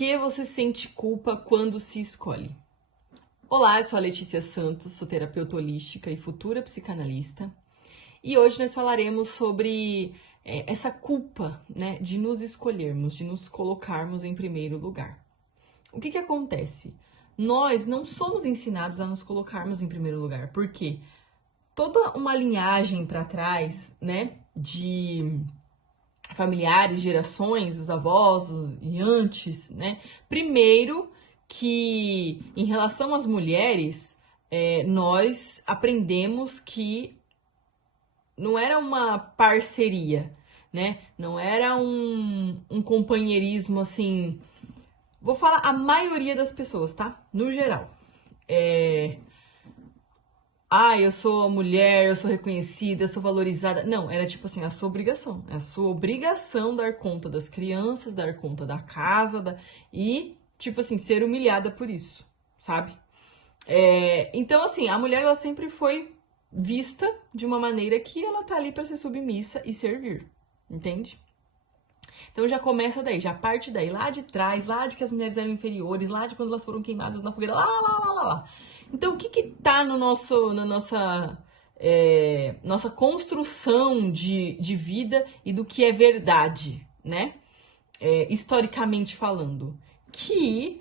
que você sente culpa quando se escolhe? Olá, eu sou a Letícia Santos, sou terapeuta holística e futura psicanalista. E hoje nós falaremos sobre essa culpa, né, de nos escolhermos, de nos colocarmos em primeiro lugar. O que acontece? Nós não somos ensinados a nos colocarmos em primeiro lugar, porque toda uma linhagem para trás, né, de familiares, gerações, os avós e antes, né? Primeiro que em relação às mulheres, nós aprendemos que não era uma parceria, né? Não era um companheirismo assim. Vou falar a maioria das pessoas, tá? No geral. Eu sou mulher, eu sou reconhecida, eu sou valorizada. Não, era tipo assim, a sua obrigação. É a sua obrigação dar conta das crianças, dar conta da casa e, tipo assim, ser humilhada por isso, sabe? Então, assim, a mulher, ela sempre foi vista de uma maneira que ela tá ali pra ser submissa e servir, entende? Então já começa daí, já parte daí, lá de trás, lá de que as mulheres eram inferiores, lá de quando elas foram queimadas na fogueira, lá. Então o que tá no na nossa construção de vida e do que é verdade, né? Historicamente falando, que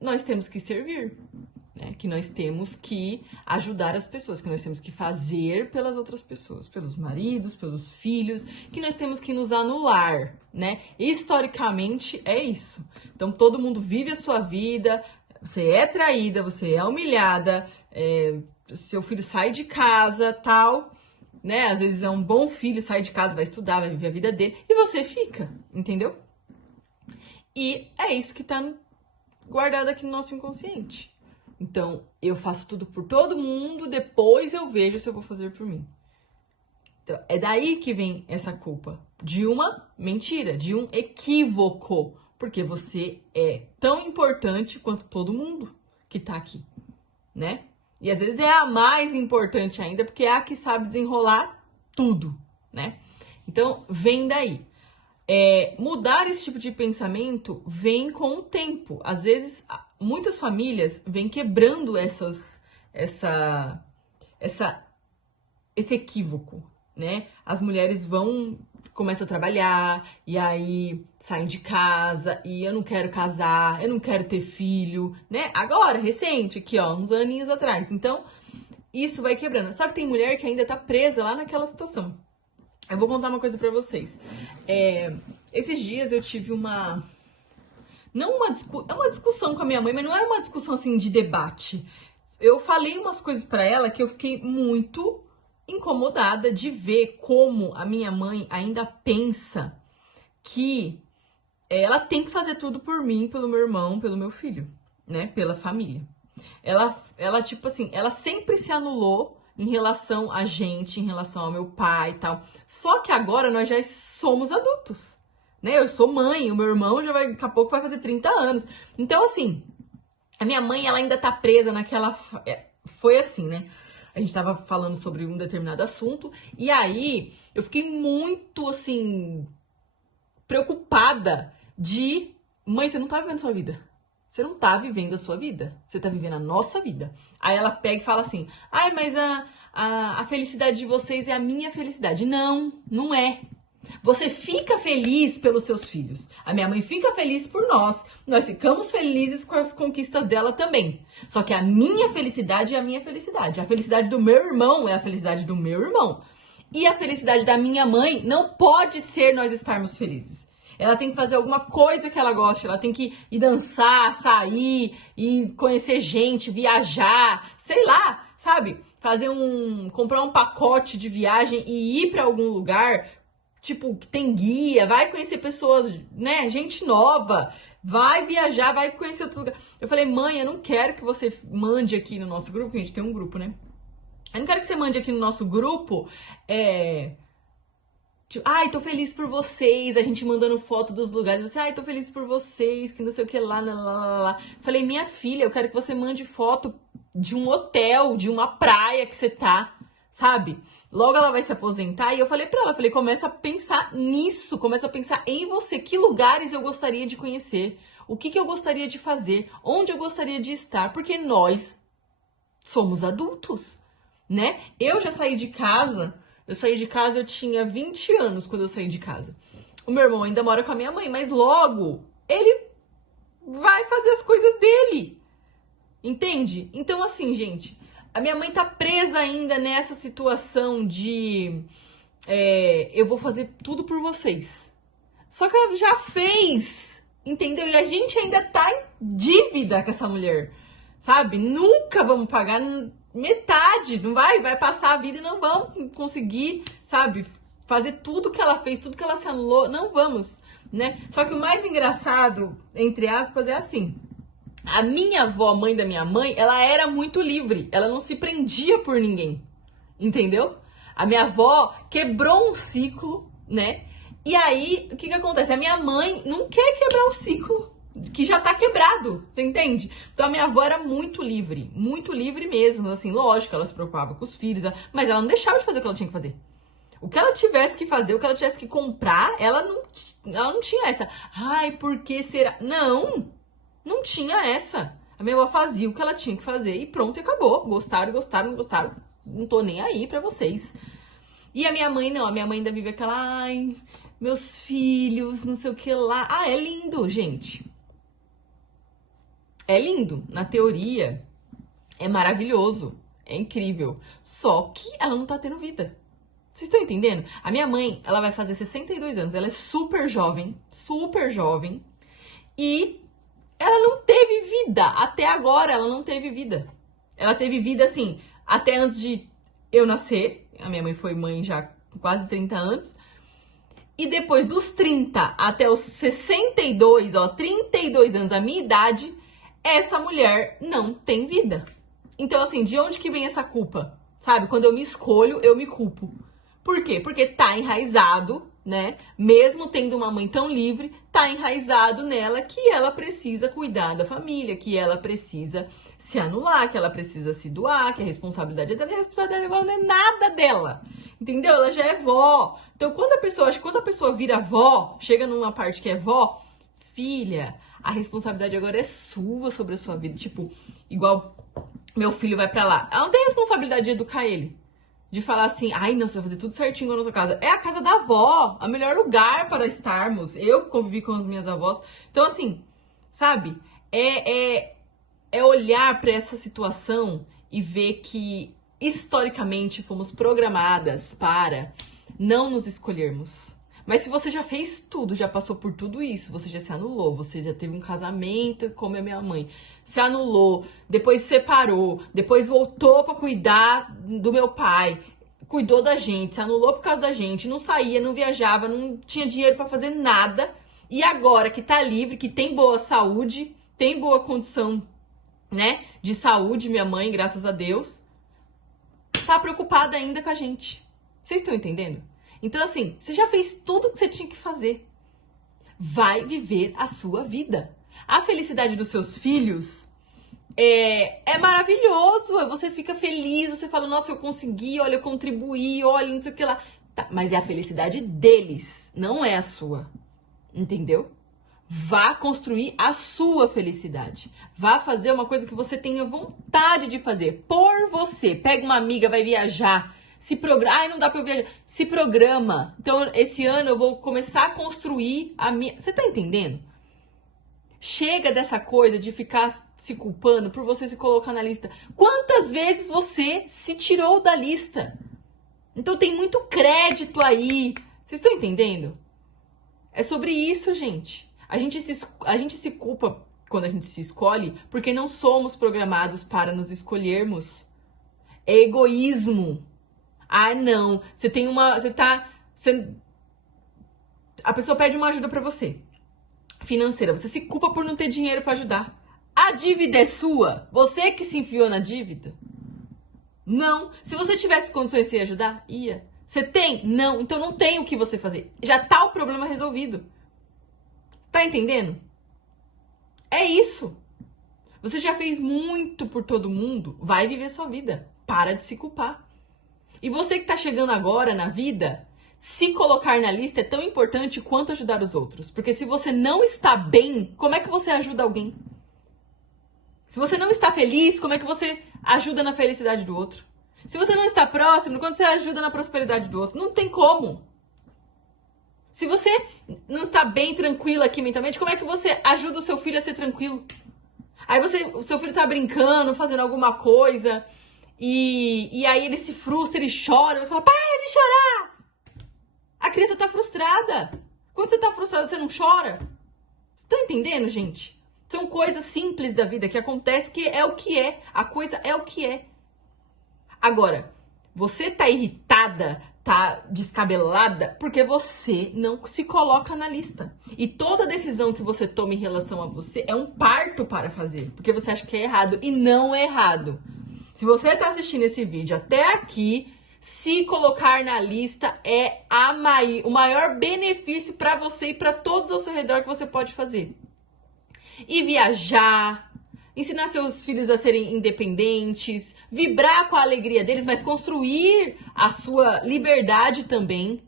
nós temos que servir, né? Que nós temos que ajudar as pessoas, que nós temos que fazer pelas outras pessoas, pelos maridos, pelos filhos, que nós temos que nos anular, né? Historicamente é isso. Então todo mundo vive a sua vida, você é traída, você é humilhada, seu filho sai de casa, tal, né? Às vezes é um bom filho, sai de casa, vai estudar, vai viver a vida dele, e você fica, entendeu? E é isso que tá guardado aqui no nosso inconsciente. Então, eu faço tudo por todo mundo, depois eu vejo se eu vou fazer por mim. Então, é daí que vem essa culpa. De uma mentira, de um equívoco. Porque você é tão importante quanto todo mundo que tá aqui, né? E às vezes é a mais importante ainda, porque é a que sabe desenrolar tudo, né? Então, vem daí. Mudar esse tipo de pensamento vem com o tempo. Às vezes, muitas famílias vêm quebrando esse equívoco, né? As mulheres começam a trabalhar, e aí saem de casa, e eu não quero casar, eu não quero ter filho, né? Agora, recente, aqui, ó, uns aninhos atrás. Então, isso vai quebrando. Só que tem mulher que ainda tá presa lá naquela situação. Eu vou contar uma coisa pra vocês. Esses dias eu tive é uma discussão com a minha mãe, mas não era uma discussão assim de debate. Eu falei umas coisas pra ela que eu fiquei muito incomodada de ver como a minha mãe ainda pensa que ela tem que fazer tudo por mim, pelo meu irmão, pelo meu filho, né? Pela família. Ela tipo assim, ela sempre se anulou em relação a gente, em relação ao meu pai e tal. Só que agora nós já somos adultos, né? Eu sou mãe, o meu irmão daqui a pouco vai fazer 30 anos. Então, assim, a minha mãe, ela ainda tá presa naquela... Foi assim, né? A gente tava falando sobre um determinado assunto, e aí eu fiquei muito, assim, preocupada de... Mãe, você não tá vivendo a sua vida. Você não tá vivendo a sua vida. Você tá vivendo a nossa vida. Aí ela pega e fala assim, mas a felicidade de vocês é a minha felicidade. Não, não é. Você fica feliz pelos seus filhos. A minha mãe fica feliz por nós. Nós ficamos felizes com as conquistas dela também. Só que a minha felicidade é a minha felicidade. A felicidade do meu irmão é a felicidade do meu irmão. E a felicidade da minha mãe não pode ser nós estarmos felizes. Ela tem que fazer alguma coisa que ela goste, ela tem que ir dançar, sair, ir conhecer gente, viajar, sei lá, sabe? Comprar um pacote de viagem e ir pra algum lugar, tipo, que tem guia, vai conhecer pessoas, né? Gente nova, vai viajar, vai conhecer outro lugar. Eu falei, mãe, eu não quero que você mande aqui no nosso grupo, que a gente tem um grupo, né? Eu não quero que você mande aqui no nosso grupo, tô feliz por vocês, a gente mandando foto dos lugares, você, tô feliz por vocês, que não sei o que lá. Falei, minha filha, eu quero que você mande foto de um hotel, de uma praia que você tá, sabe? Logo ela vai se aposentar e eu falei pra ela, falei, começa a pensar nisso, começa a pensar em você, que lugares eu gostaria de conhecer, o que eu gostaria de fazer, onde eu gostaria de estar, porque nós somos adultos, né? Eu já saí de casa, eu tinha 20 anos quando eu saí de casa. O meu irmão ainda mora com a minha mãe, mas logo ele vai fazer as coisas dele, entende? Então assim, gente, a minha mãe tá presa ainda nessa situação de eu vou fazer tudo por vocês. Só que ela já fez, entendeu? E a gente ainda tá em dívida com essa mulher, sabe? Nunca vamos pagar metade, não vai passar a vida e não vamos conseguir, sabe? Fazer tudo que ela fez, tudo que ela se anulou, não vamos, né? Só que o mais engraçado, entre aspas, é assim. A minha avó, mãe da minha mãe, ela era muito livre. Ela não se prendia por ninguém. Entendeu? A minha avó quebrou um ciclo, né? E aí, o que acontece? A minha mãe não quer quebrar o ciclo que já tá quebrado, você entende? Então a minha avó era muito livre mesmo, assim, lógico, ela se preocupava com os filhos, mas ela não deixava de fazer o que ela tinha que fazer. O que ela tivesse que fazer, o que ela tivesse que comprar, ela não tinha essa. Ai, por que será? Não tinha essa. A minha avó fazia o que ela tinha que fazer e pronto, e acabou. Gostaram, não gostaram, não tô nem aí pra vocês. E a minha mãe não, a minha mãe ainda vive aquela, ai, meus filhos, não sei o que lá. Ah, é lindo, gente. É lindo, na teoria, é maravilhoso, é incrível. Só que ela não tá tendo vida. Vocês estão entendendo? A minha mãe, ela vai fazer 62 anos, ela é super jovem, e ela não teve vida. Até agora, ela não teve vida. Ela teve vida, assim, até antes de eu nascer. A minha mãe foi mãe já com quase 30 anos. E depois dos 30 até os 62, 32 anos, a minha idade, essa mulher não tem vida. Então, assim, de onde que vem essa culpa? Sabe? Quando eu me escolho, eu me culpo. Por quê? Porque tá enraizado, né? Mesmo tendo uma mãe tão livre, tá enraizado nela que ela precisa cuidar da família, que ela precisa se anular, que ela precisa se doar, que a responsabilidade dela, e a responsabilidade agora não é nada dela. Entendeu? Ela já é vó. Então, quando a pessoa vira vó, chega numa parte que é vó, filha, a responsabilidade agora é sua sobre a sua vida. Tipo, igual meu filho vai pra lá. Ela não tem responsabilidade de educar ele. De falar assim, ai não, você vai fazer tudo certinho na sua casa. É a casa da avó, o melhor lugar para estarmos. Eu convivi com as minhas avós. Então, assim, sabe? É olhar para essa situação e ver que, historicamente, fomos programadas para não nos escolhermos. Mas se você já fez tudo, já passou por tudo isso, você já se anulou, você já teve um casamento como a minha mãe, se anulou, depois separou, depois voltou pra cuidar do meu pai, cuidou da gente, se anulou por causa da gente, não saía, não viajava, não tinha dinheiro pra fazer nada, e agora que tá livre, que tem boa saúde, tem boa condição, né, de saúde, minha mãe, graças a Deus, tá preocupada ainda com a gente. Vocês estão entendendo? Então, assim, você já fez tudo que você tinha que fazer. Vai viver a sua vida. A felicidade dos seus filhos é maravilhoso. Você fica feliz, você fala, nossa, eu consegui, olha, eu contribuí, olha, não sei o que lá. Tá, mas é a felicidade deles, não é a sua. Entendeu? Vá construir a sua felicidade. Vá fazer uma coisa que você tenha vontade de fazer por você. Pega uma amiga, vai viajar. Se programa. Ai, não dá pra eu viajar. Se programa. Então, esse ano eu vou começar a construir a minha. Você tá entendendo? Chega dessa coisa de ficar se culpando por você se colocar na lista. Quantas vezes você se tirou da lista? Então, tem muito crédito aí. Vocês estão entendendo? É sobre isso, gente. A gente se culpa quando a gente se escolhe porque não somos programados para nos escolhermos. É egoísmo. Ah, não. A pessoa pede uma ajuda pra você, financeira. Você se culpa por não ter dinheiro pra ajudar. A dívida é sua. Você que se enfiou na dívida. Não. Se você tivesse condições de ajudar, ia. Você tem? Não. Então não tem o que você fazer. Já tá o problema resolvido. Tá entendendo? É isso. Você já fez muito por todo mundo. Vai viver sua vida. Para de se culpar. E você que tá chegando agora na vida, se colocar na lista é tão importante quanto ajudar os outros. Porque se você não está bem, como é que você ajuda alguém? Se você não está feliz, como é que você ajuda na felicidade do outro? Se você não está próximo, quando você ajuda na prosperidade do outro? Não tem como. Se você não está bem tranquilo aqui mentalmente, como é que você ajuda o seu filho a ser tranquilo? Aí o seu filho tá brincando, fazendo alguma coisa, e aí ele se frustra, ele chora, você fala, para de chorar! A criança tá frustrada. Quando você tá frustrada, você não chora? Vocês estão entendendo, gente? São coisas simples da vida que acontece, que é o que é. A coisa é o que é. Agora, você tá irritada, tá descabelada, porque você não se coloca na lista. E toda decisão que você toma em relação a você é um parto para fazer, porque você acha que é errado e não é errado. Se você tá assistindo esse vídeo até aqui, se colocar na lista é o maior benefício para você e para todos ao seu redor que você pode fazer. E viajar, ensinar seus filhos a serem independentes, vibrar com a alegria deles, mas construir a sua liberdade também,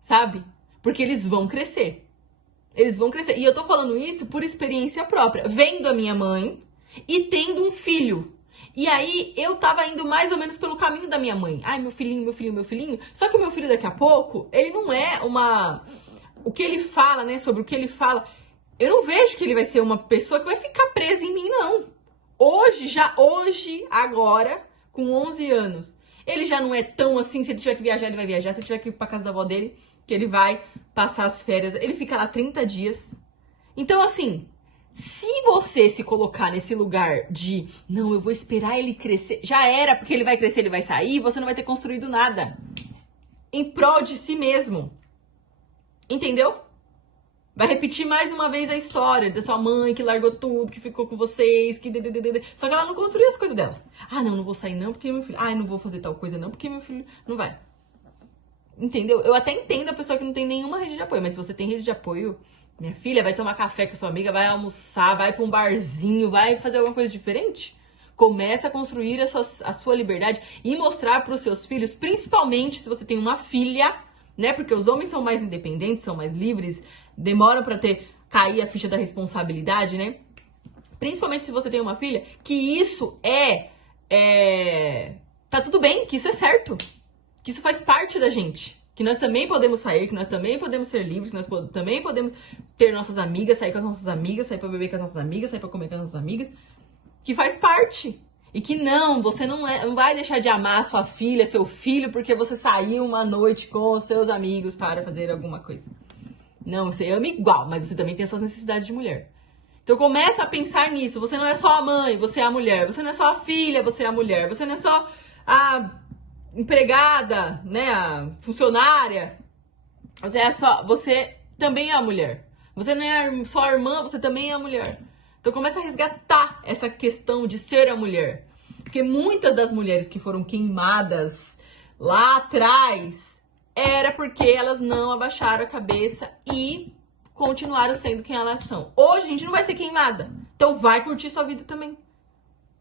sabe? Porque eles vão crescer. Eles vão crescer. E eu tô falando isso por experiência própria, vendo a minha mãe e tendo um filho. E aí, eu tava indo mais ou menos pelo caminho da minha mãe. Ai, meu filhinho, meu filhinho, meu filhinho. Só que o meu filho, daqui a pouco, ele não é o que ele fala, né? Sobre o que ele fala. Eu não vejo que ele vai ser uma pessoa que vai ficar presa em mim, não. Hoje, agora, com 11 anos, ele já não é tão assim. Se ele tiver que viajar, ele vai viajar. Se ele tiver que ir pra casa da avó dele, que ele vai passar as férias. Ele fica lá 30 dias. Então, assim... Se você se colocar nesse lugar de, não, eu vou esperar ele crescer, já era, porque ele vai crescer, ele vai sair, você não vai ter construído nada. Em prol de si mesmo. Entendeu? Vai repetir mais uma vez a história da sua mãe que largou tudo, que ficou com vocês, que... Só que ela não construiu as coisas dela. Ah, não vou sair não, porque meu filho... Ah, não vou fazer tal coisa não, porque meu filho não vai. Entendeu? Eu até entendo a pessoa que não tem nenhuma rede de apoio, mas se você tem rede de apoio... Minha filha, vai tomar café com a sua amiga, vai almoçar, vai pra um barzinho, vai fazer alguma coisa diferente. Começa a construir a sua liberdade e mostrar pros seus filhos, principalmente se você tem uma filha, né? Porque os homens são mais independentes, são mais livres, demoram pra cair a ficha da responsabilidade, né? Principalmente se você tem uma filha, que isso tá tudo bem, que isso é certo. Que isso faz parte da gente. Que nós também podemos sair, que nós também podemos ser livres, que nós também podemos ter nossas amigas, sair com as nossas amigas, sair pra beber com as nossas amigas, sair pra comer com as nossas amigas. Que faz parte. E que não, você não vai deixar de amar sua filha, seu filho, porque você saiu uma noite com os seus amigos para fazer alguma coisa. Não, você ama igual, mas você também tem as suas necessidades de mulher. Então começa a pensar nisso. Você não é só a mãe, você é a mulher. Você não é só a filha, você é a mulher. Você não é só a... empregada, né, a funcionária, você também é a mulher. Você não é só a irmã, você também é a mulher. Então começa a resgatar essa questão de ser a mulher. Porque muitas das mulheres que foram queimadas lá atrás era porque elas não abaixaram a cabeça e continuaram sendo quem elas são. Hoje a gente não vai ser queimada. Então vai curtir sua vida também.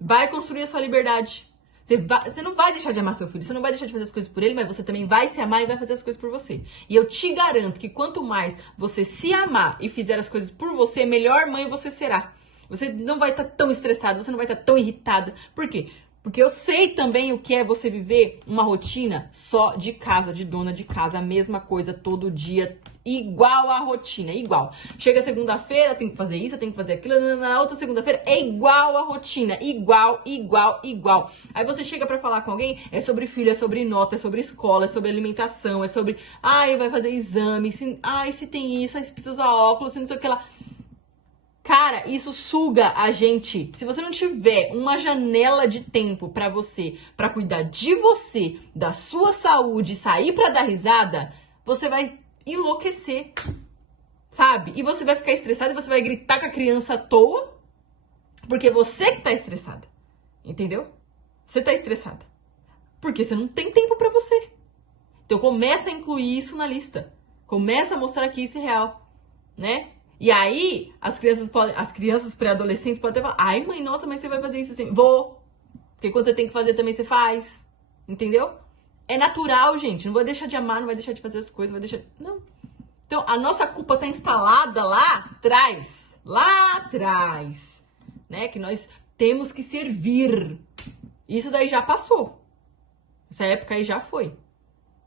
Vai construir a sua liberdade. Você não vai deixar de amar seu filho, você não vai deixar de fazer as coisas por ele, mas você também vai se amar e vai fazer as coisas por você. E eu te garanto que quanto mais você se amar e fizer as coisas por você, melhor mãe você será. Você não vai estar tão estressada, você não vai estar tão irritada. Por quê? Porque eu sei também o que é você viver uma rotina só de casa, de dona de casa, a mesma coisa todo dia, igual a rotina, igual. Chega segunda-feira, tem que fazer isso, tem que fazer aquilo, na outra segunda-feira é igual a rotina, igual. Aí você chega pra falar com alguém, é sobre filho, é sobre nota, é sobre escola, é sobre alimentação, é sobre, vai fazer exame, se tem isso, se precisa usar óculos, se não sei o que lá. Cara, isso suga a gente. Se você não tiver uma janela de tempo pra você, pra cuidar de você, da sua saúde, sair pra dar risada, você vai enlouquecer, sabe? E você vai ficar estressado e você vai gritar com a criança à toa, porque você que tá estressada, entendeu? Você tá estressada, porque você não tem tempo pra você. Então começa a incluir isso na lista, começa a mostrar que isso é real, né? E aí, as crianças pré-adolescentes podem até falar, ai mãe, nossa, mas você vai fazer isso assim? Vou, porque quando você tem que fazer também você faz, entendeu? É natural, gente. Não vai deixar de amar, não vai deixar de fazer as coisas, vai deixar... Não. Então, a nossa culpa tá instalada lá atrás, né? Que nós temos que servir. Isso daí já passou. Essa época aí já foi.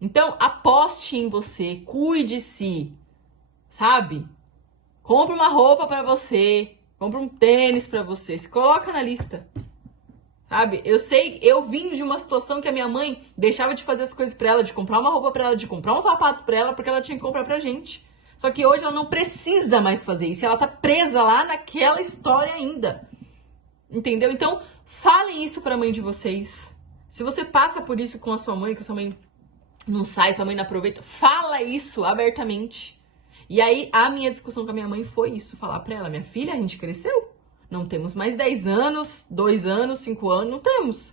Então, aposte em você, cuide-se, sabe? Compre uma roupa pra você, compre um tênis pra você, se coloca na lista. Sabe? Eu sei, eu vim de uma situação que a minha mãe deixava de fazer as coisas pra ela, de comprar uma roupa pra ela, de comprar um sapato pra ela, porque ela tinha que comprar pra gente. Só que hoje ela não precisa mais fazer isso, ela tá presa lá naquela história ainda. Entendeu? Então, falem isso pra mãe de vocês. Se você passa por isso com a sua mãe, que a sua mãe não sai, sua mãe não aproveita, fala isso abertamente. E aí, a minha discussão com a minha mãe foi isso, falar pra ela, minha filha, a gente cresceu. Não temos mais 10 anos, 2 anos, 5 anos, não temos.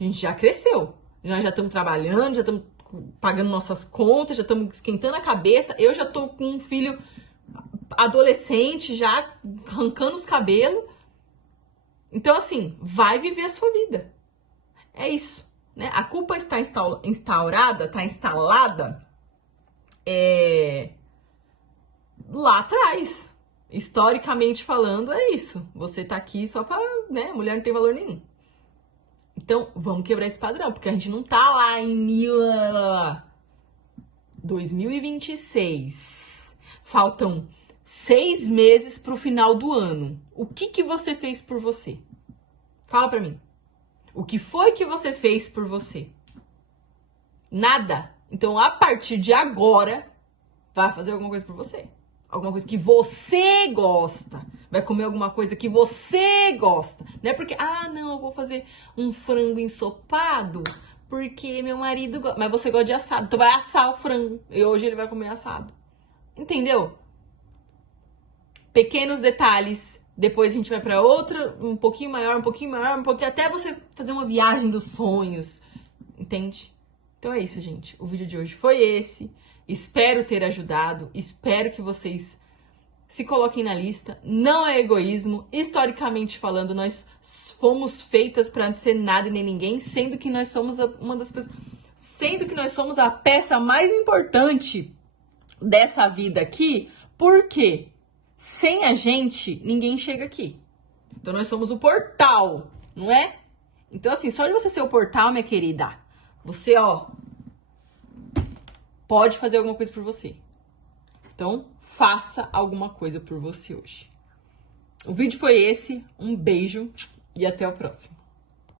A gente já cresceu. Nós já estamos trabalhando, já estamos pagando nossas contas, já estamos esquentando a cabeça. Eu já tô com um filho adolescente, já arrancando os cabelos. Então, assim, vai viver a sua vida. É isso, né? A culpa está instaurada, está instalada lá atrás. Historicamente falando, é isso. Você tá aqui só pra, né? Mulher não tem valor nenhum. Então, vamos quebrar esse padrão, porque a gente não tá lá em 2026. Faltam 6 meses pro final do ano. O que você fez por você? Fala pra mim. O que foi que você fez por você? Nada. Então, a partir de agora, vai fazer alguma coisa por você. Alguma coisa que você gosta. Vai comer alguma coisa que você gosta. Não é porque, não, eu vou fazer um frango ensopado porque meu marido gosta. Mas você gosta de assado. Então vai assar o frango. E hoje ele vai comer assado. Entendeu? Pequenos detalhes. Depois a gente vai pra outra, um pouquinho maior, até você fazer uma viagem dos sonhos. Entende? Então é isso, gente. O vídeo de hoje foi esse. Espero ter ajudado, espero que vocês se coloquem na lista. Não é egoísmo. Historicamente falando, nós fomos feitas para não ser nada e nem ninguém, sendo que nós somos sendo que nós somos a peça mais importante dessa vida aqui, porque sem a gente, ninguém chega aqui. Então nós somos o portal, não é? Então assim, só de você ser o portal, minha querida, você, pode fazer alguma coisa por você. Então, faça alguma coisa por você hoje. O vídeo foi esse. Um beijo e até o próximo.